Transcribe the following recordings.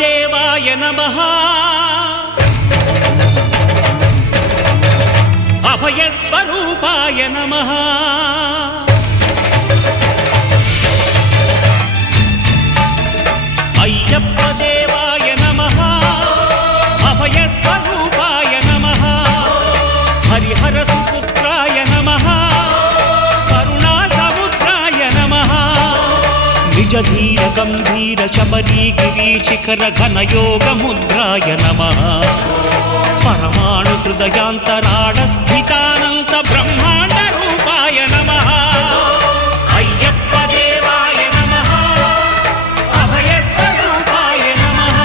దేవాయ నమః అభయ స్వరూపాయ నమః అయ్యప్ప దేవాయ నమః అభయ స్వరూపాయ నమః హరిహర సుపుత్రాయ నమః కరుణా సముద్రాయ నమః నిజ ధీర గంభీర శబరీ గిరి శిఖర ఘన యోగ ముద్రాయ నమః పరమాణు హృదయాంతరాళ స్థితానంత బ్రహ్మాండ రూపాయ నమః అయ్యప్ప దేవాయ నమః అభయ స్వరూపాయ నమః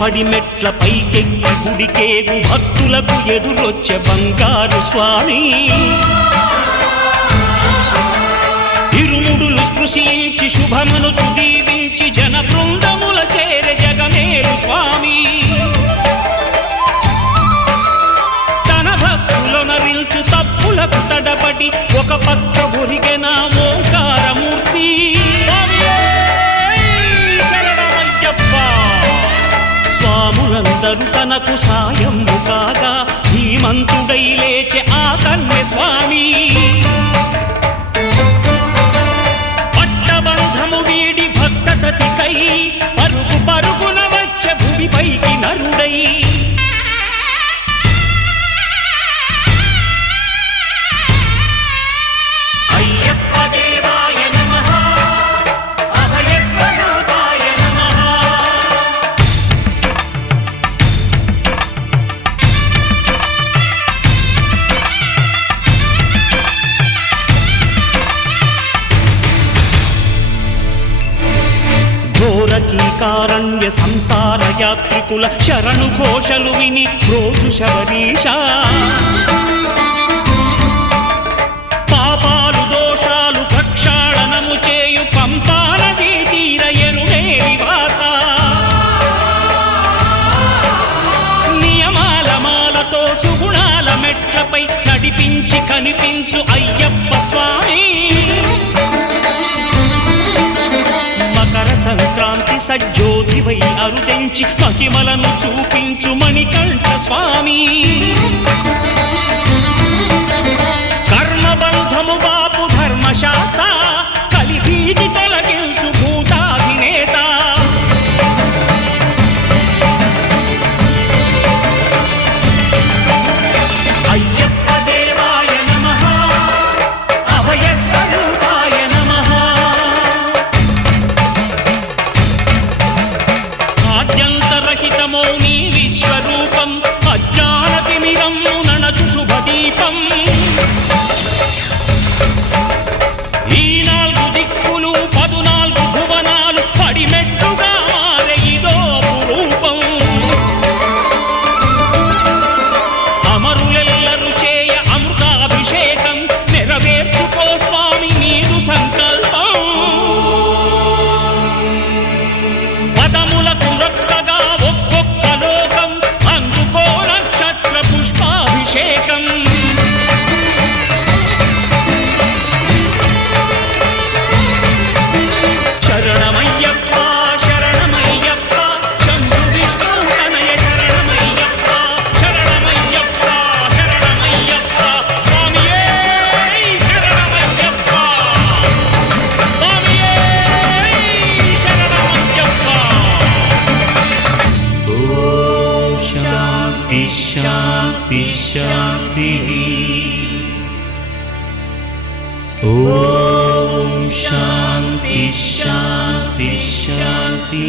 పడిమెట్ల పైకెక్కి గుడికేగు భక్తులకు ఎదురొచ్చే బంగారు స్వామి ఇరుముడులు స్పృశించి శుభమనుచు దీవించి జన బృందముల చేరే జగమేలు స్వామి తన భక్తులొనరిల్చు తప్పులకు తడబడి ఒక పక్క ఒరిగెన ఓంకారమూర్తి స్వాములందరూ తనకు సాయము కాగా ధీమంతుడై లేచే ఆ కన్య స్వామి పట్టబంధము వీడి భక్తతతికై పరుగు పరుగున వచ్చే భూమిపైకి నరుడై అయ్యప్ప దేవాయ నమః అభయ స్వరూపాయ నమః ఘోరకీకారణ్య సంసార యాత్రికుల శరణు ఘోషలు విని రోజు శబరీష పాపాలు దోషాలు ప్రక్షాళనము చేయు పంపానదీ తీరయను నివాస నియమాల మాలతో సుగుణాల మెట్లపై నడిపించి కనిపించు అయ్యప్ప స్వామి సంక్రాంతి సజ్జోతివై అరుదెంచి మహిమలను చూపించు మణికంఠ స్వామి కర్మబంధము బాపు ధర్మశాస్త్ర కలిభీతి తొలగించు భూతాధినేత అయ్యప్ప దేవాయ నమః అభయ స్వరూపాయ నమః ఆద్యంతరహితమో నీ విశ్వరూపం అజ్ఞానతిమిరం నణచు శుభదీపం ఈ 4 దిక్కులు 14 భువనాలు పడిమెట్టుగా మారే ఇదో రూపం అమరులెల్లరు చేయ అమృతాభిషేకం నెరవేర్చుకో స్వామి నీదు సంకల్పం పదములకు రొక్కగా ఒక్కొక్క లోకం అందుకో నక్షత్ర పుష్పాభిషేకం శరణమయ్యప్ప శరణమయ్యప్ప శంభు విష్ణు తనయ శరణమయ్యప్ప శరణమయ్యప్ప శరణమయ్యప్ప స్వామియే శరణమయ్యప్ప స్వామియే శరణమయ్యప్ప ఓం శాంతి శాంతి శాంతి ఓం శాంతి శాంతి శాంతి